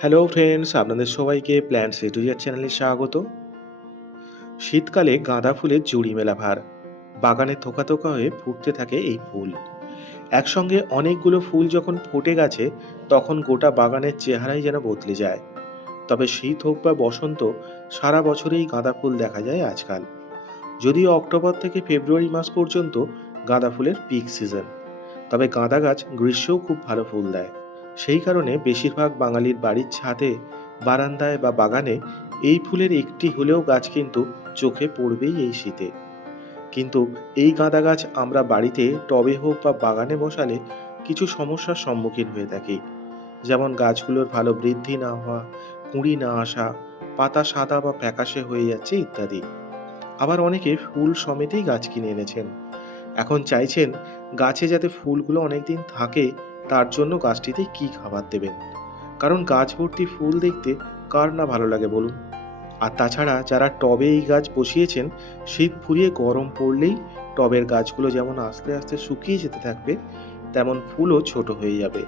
Hello friends আপনাদের সবাইকে plants এটুরিয়ার চ্যানেলে স্বাগত। শীতকালে গাঁদা ফুলের জুড়ি মেলা ভার। বাগানে থোকা থোকা হয়ে ফুটতে থাকে এই ফুল। একসঙ্গে অনেকগুলো ফুল যখন ফুটে গেছে, তখন গোটা বাগানের চেহারাই যেন বদলে যায়। তবে শীত হোক বা বসন্ত, সারা বছরেই গাঁদা ফুল দেখা যায় আজকাল। যদিও অক্টোবর থেকে ফেব্রুয়ারি মাস পর্যন্ত গাঁদা ফুলের পিক সিজন তবে গাঁদা গাছ গ্রীষ্মেও খুব ভালো ফুল দেয়। সেই কারণে বেশিরভাগ বাঙালির বাড়ির ছাদে, বারান্দায় বা বাগানে এই ফুলের একটি হলেও গাছ কিন্তু চোখে পড়বেই এই শীতে। কিন্তু এই গাঁদা গাছ আমরা বাড়িতে টবে হোক বা বাগানে বসালে কিছু সমস্যার সম্মুখীন হয়ে থাকি। যেমন গাছগুলোর ভালো বৃদ্ধি না হওয়া, কুঁড়ি না আসা, পাতা সাদা বা ফ্যাকাশে হয়ে যাচ্ছে ইত্যাদি। আবার অনেকে ফুল সমেতেই গাছ কিনে এনেছেন। এখন চাইছেন গাছে যাতে ফুলগুলো অনেকদিন থাকে তার জন্য গাছটিতে কি খাবার দেবেন? কারণ গাছ ভর্তি ফুল দেখতে কার না ভালো লাগে বলুন? আর তাছাড়া যারা টবে এই গাছ বসিয়েছেন, শীত ফুরিয়ে গরম পড়লেই টবের গাছগুলো যেমন আস্তে আস্তে শুকিয়ে যেতে থাকবে, তেমন ফুলও ছোট হয়ে যাবে।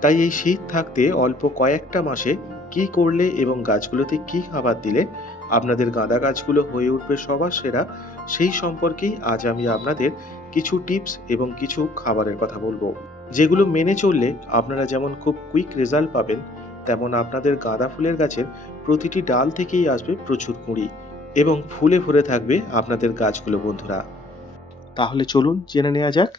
তাই এই শীত থাকতে অল্প কয়েকটা মাসে কি করলে এবং গাছগুলোতে কি খাবার দিলে আপনাদের গাঁদা গাছগুলো হয়ে উঠবে সবার সেরা, সেই সম্পর্কেই আজ আমি আপনাদের কিছু টিপস এবং কিছু খাবারের কথা বলব। যেগুলো মেনে চললে আপনারা যেমন খুব কুইক রেজাল্ট পাবেন, তেমন আপনাদের গাঁদা ফুলের গাছের প্রতিটি ডাল থেকেই আসবে প্রচুর কুঁড়ি এবং ফুলে ভরে থাকবে আপনাদের গাছগুলো, বন্ধুরা। তাহলে চলুন জেনে নেওয়া যাক।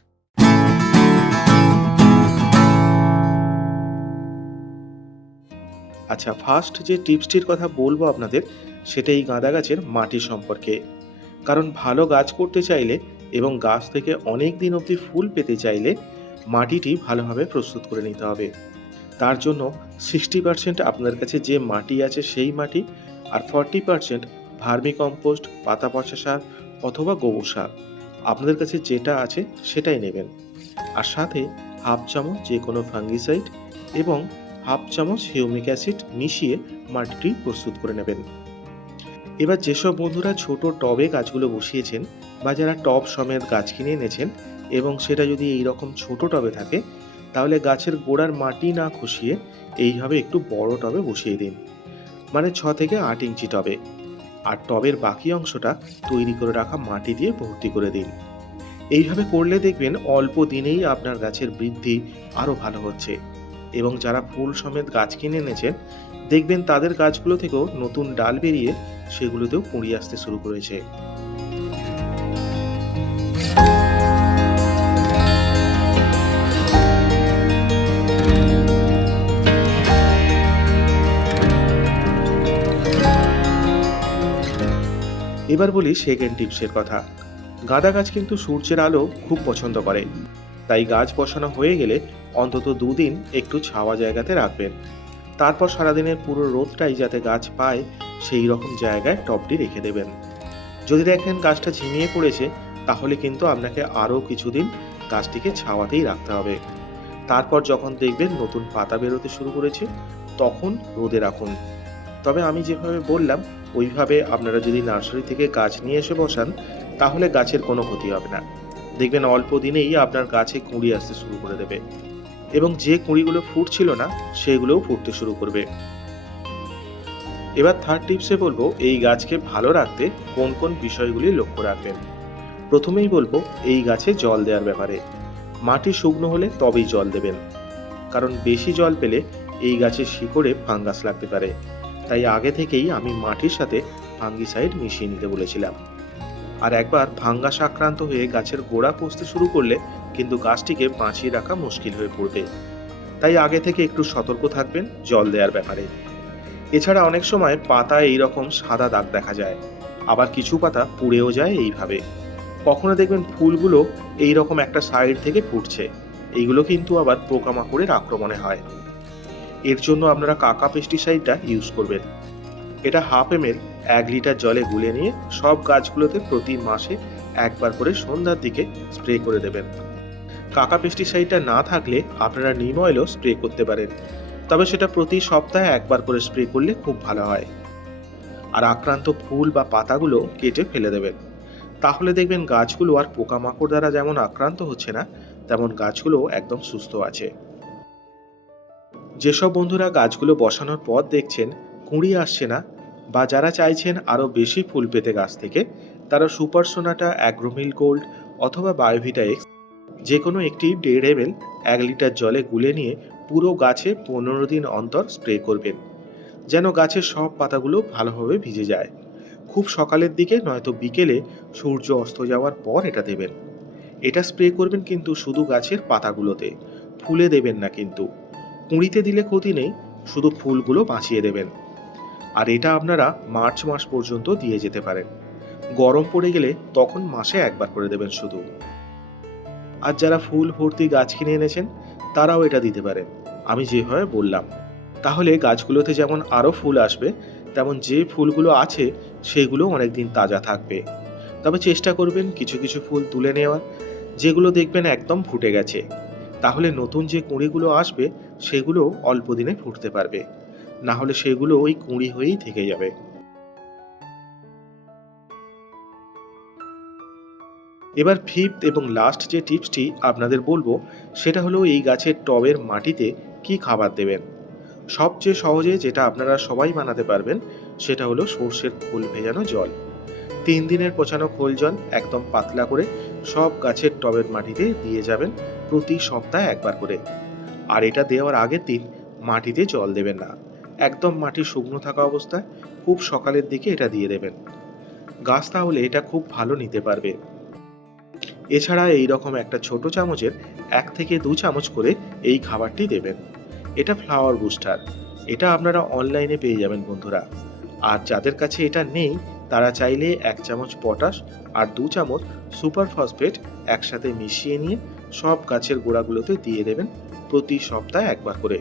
আচ্ছা ফার্স্ট যে টিপসটির কথা বলব আপনাদের সেটা এই গাঁদা গাছের মাটি সম্পর্কে। কারণ ভালো গাছ করতে চাইলে এবং গাছ থেকে অনেক দিন অবধি ফুল পেতে চাইলে মাটিটি ভালোভাবে প্রস্তুত করে নিতে হবে। তার জন্য সিক্সটি পার্সেন্ট আপনার কাছে যে মাটি আছে সেই মাটি আর ফর্টি পার্সেন্ট ভার্মি কম্পোস্ট পাতা পচা সার অথবা গোবর সার। আপনাদের কাছে যেটা আছে সেটাই নেবেন। আর সাথে হাফ চামচ যে কোনো ফাঙ্গিসাইড এবং হাফ চামচ হিউমিক অ্যাসিড মিশিয়ে মাটিটি প্রস্তুত করে নেবেন। এবার যেসব বন্ধুরা ছোট টবে গাছগুলো বসিয়েছেন বা যারা টব সমেত গাছ কিনে এনেছেন এবং সেটা যদি এই রকম ছোট টবে থাকে, তাহলে গাছের গোড়ার মাটি না খসিয়ে এইভাবে একটু বড় টবে বসিয়ে দিন। মানে ছ থেকে আট ইঞ্চি টবে। আর টবের বাকি অংশটা তৈরি করে রাখা মাটি দিয়ে ভর্তি করে দিন। এইভাবে করলে দেখবেন অল্প দিনেই আপনার গাছের বৃদ্ধি আরও ভালো হচ্ছে। এবং যারা ফুল সমেত গাছ কিনে এনেছেন, দেখবেন তাদের গাছগুলো থেকেও নতুন ডাল বেরিয়ে সেগুলোতেও কুঁড়ি আসতে শুরু করেছে। এবার বলি সেকেন্ড টিপসের কথা। গাঁদা গাছ কিন্তু সূর্যের আলো খুব পছন্দ করে। তাই গাছ বসানো হয়ে গেলে অন্তত দুদিন একটু ছাওয়া জায়গাতে রাখবেন। তারপর সারাদিনের পুরো রোদটাই যাতে গাছ পায়, সেই রকম জায়গায় টবটি রেখে দেবেন। যদি দেখেন গাছটা ঝিমিয়ে পড়েছে, তাহলে কিন্তু আপনাকে আরও কিছুদিন গাছটিকে ছাওয়াতেই রাখতে হবে। তারপর যখন দেখবেন নতুন পাতা বেরোতে শুরু করেছে, তখন রোদে রাখুন। তবে আমি যেভাবে বললাম, ওইভাবে আপনারা যদি নার্সারি থেকে গাছ নিয়ে এসে বসান, তাহলে গাছের কোনো ক্ষতি হবে না। দেখবেন অল্প দিনেই আপনার গাছে কুঁড়ি আসতে শুরু করে দেবে। এবং যে কুঁড়িগুলো ফুটছিল না, সেগুলোও ফুটতে শুরু করবে। এবার থার্ড টিপসে বলব, এই গাছকে ভালো রাখতে কোন কোন বিষয়গুলি লক্ষ্য রাখবেন। প্রথমেই বলব, এই গাছে জল দেওয়ার ব্যাপারে। মাটি শুকনো হলে তবেই জল দেবেন। কারণ বেশি জল পেলে এই গাছের শিকড়ে ফাঙ্গাস লাগতে পারে। তাই আগে থেকেই আমি মাটির সাথে ফাঙ্গিসাইড মিশিয়ে নিতে বলেছিলাম। আর একবার ফাঙ্গাস আক্রান্ত হয়ে গাছের গোড়া পচতে শুরু করলে কিন্তু গাছটিকে বাঁচিয়ে রাখা মুশকিল হয়ে পড়বে। তাই আগে থেকে একটু সতর্ক থাকবেন জল দেওয়ার ব্যাপারে। এছাড়া অনেক সময় পাতায় এইরকম সাদা দাগ দেখা যায়, আবার কিছু পাতা পুড়েও যায় এইভাবে। কখনো দেখবেন ফুলগুলো এই রকম একটা সাইড থেকে ফুটছে, এইগুলো কিন্তু আবার পোকামাকড়ের আক্রমণে হয়। এর জন্য আপনারা কাকা পেস্টিসাইডটা ইউজ করবেন। এটা হাফ এম এল এক লিটার জলে গুলে নিয়ে সব গাছগুলোতে প্রতি মাসে একবার করে সন্ধ্যার দিকে স্প্রে করে দেবেন। কাকা পেস্টিসাইডটা না থাকলে আপনারা নিম অয়েলও স্প্রে করতে পারেন। তবে সেটা প্রতি সপ্তাহে একবার করে স্প্রে করলে খুব ভালো হয়। আর আক্রান্ত ফুল বা পাতাগুলো কেটে ফেলে দেবেন। তাহলে দেখবেন গাছগুলো আর পোকামাকড় দ্বারা যেমন আক্রান্ত হচ্ছে না, তেমন গাছগুলো একদম সুস্থ আছে। যেসব বন্ধুরা গাছগুলো বসানোর পর দেখছেন কুঁড়ি আসছে না, বা যারা চাইছেন আরও বেশি ফুল পেতে গাছ থেকে, তারা সুপার সোনাটা অ্যাগ্রোমিল গোল্ড অথবা বায়োভিটা এক্স যে কোনো একটি দেড় এম এক লিটার জলে গুলে নিয়ে পুরো গাছে পনেরো দিন অন্তর স্প্রে করবেন, যেন গাছের সব পাতাগুলো ভালোভাবে ভিজে যায়। খুব সকালের দিকে নয়তো বিকেলে সূর্য অস্ত যাওয়ার পর এটা দেবেন। এটা স্প্রে করবেন কিন্তু শুধু গাছের পাতাগুলোতে, ফুলে দেবেন না কিন্তু। কুঁড়িতে দিলে ক্ষতি নেই, শুধু ফুলগুলো বাঁচিয়ে দেবেন। আর এটা আপনারা মার্চ মাস পর্যন্ত দিয়ে যেতে পারেন। গরম পড়ে গেলে তখন মাসে একবার করে দেবেন শুধু। আর যারা ফুল ভর্তি গাছ কিনে এনেছেন, তারাও এটা দিতে পারেন। আমি যেভাবে বললাম। তাহলে গাছগুলোতে যেমন আরও ফুল আসবে, তেমন যে ফুলগুলো আছে, সেগুলো অনেকদিন তাজা থাকবে। তবে চেষ্টা করবেন কিছু কিছু ফুল তুলে নেওয়ার, যেগুলো দেখবেন একদম ফুটে গেছে। তাহলে নতুন যে কুঁড়িগুলো আসবে, সেগুলো অল্প দিনে ফুটতে পারবে। না হলে সেগুলো ওই কুঁড়ি হয়েই থেকে যাবে। এবার ফিফথ এবং লাস্ট যে টিপসটি আপনাদের বলব, সেটা হলো এই গাছের টবের মাটিতে কি খাবার দেবেন। সবচেয়ে সহজে যেটা আপনারা সবাই বানাতে পারবেন, সেটা হলো সর্ষের খোল ভেজানো জল। তিন দিনের পচানো খোল জল একদম পাতলা করে সব গাছের টবের মাটিতে দিয়ে যাবেন প্রতি সপ্তাহে একবার করে। আর এটা দেওয়ার আগের দিন মাটিতে জল দেবেন না। একদম মাটি শুকনো থাকা অবস্থায় খুব সকালের দিকে এটা দিয়ে দেবেন। গাছ তাহলে এটা খুব ভালো নিতে পারবে। এছাড়া এই রকম একটা ছোট চামচের এক থেকে দু চামচ করে এই খাবারটি দেবেন। এটা ফ্লাওয়ার বুস্টার এটা আপনারা অনলাইনে পেয়ে যাবেন বন্ধুরা। আর যাদের কাছে এটা নেই, তারা চাইলে এক চামচ পটাশ আর দু চামচ সুপার ফসফেট একসাথে মিশিয়ে নিয়ে সব গাছের গোড়াগুলোতে দিয়ে দেবেন প্রতি সপ্তাহে একবার করে।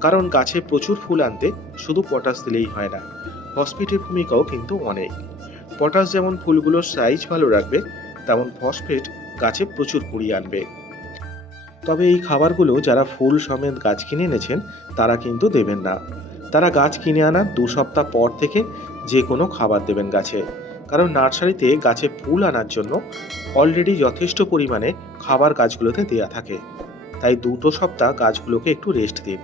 কারণ গাছে প্রচুর ফুল আনতে শুধু পটাশ দিলেই হয় না। ফসফেটের ভূমিকাও কিন্তু অনেক। পটাশ যেমন ফুলগুলোর সাইজ ভালো রাখবে, তেমন ফসফেট গাছে প্রচুর কুড়ি আনবে। তবে এই খাবারগুলো যারা ফুল সমেত গাছ কিনে এনেছেন, তারা কিন্তু দেবেন না। তারা গাছ কিনে আনার দু সপ্তাহ পর থেকে যে কোনো খাবার দেবেন গাছে। কারণ নার্সারিতে গাছে ফুল আনার জন্য অলরেডি যথেষ্ট পরিমাণে খাবার গাছগুলোতে দেয়া থাকে। তাই দুটো সপ্তাহ গাছগুলোকে একটু রেস্ট দিন।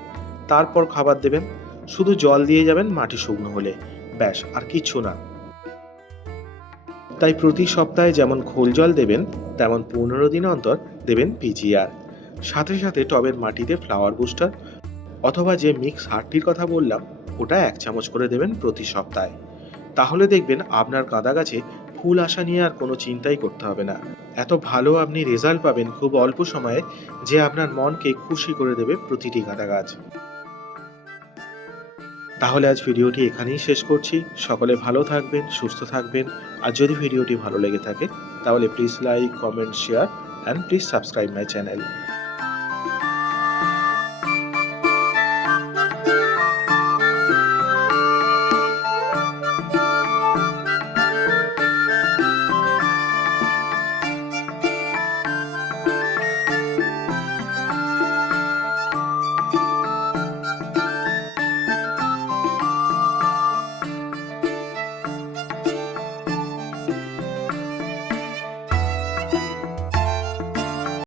তারপর খাবার দেবেন। শুধু জল দিয়ে যাবেন মাটি শুকনো হলে। ব্যাস, আর কিচ্ছু না। তাই প্রতি সপ্তাহে যেমন খোল জল দেবেন, তেমন পনেরো দিন অন্তর দেবেন পিজিআর সাথে সাথে টবের মাটিতে ফ্লাওয়ার বুস্টার অথবা যে মিক্স হারটির কথা বললাম, ওটা এক চামচ করে দেবেন প্রতি সপ্তাহে। তাহলে দেখবেন আপনার গাঁদা গাছে ফুল আসা নিয়ে আর কোনো চিন্তাই করতে হবে না। এত ভালো আপনি রেজাল্ট পাবেন খুব অল্প সময়ে, যে আপনার মনকে খুশি করে দেবে প্রতিটি গাঁদা গাছ। তাহলে আজ ভিডিওটি এখানেই শেষ করছি। সকলে ভালো থাকবেন, সুস্থ থাকবেন। আর যদি ভিডিওটি ভালো লেগে থাকে, তাহলে please like comment share and please subscribe my channel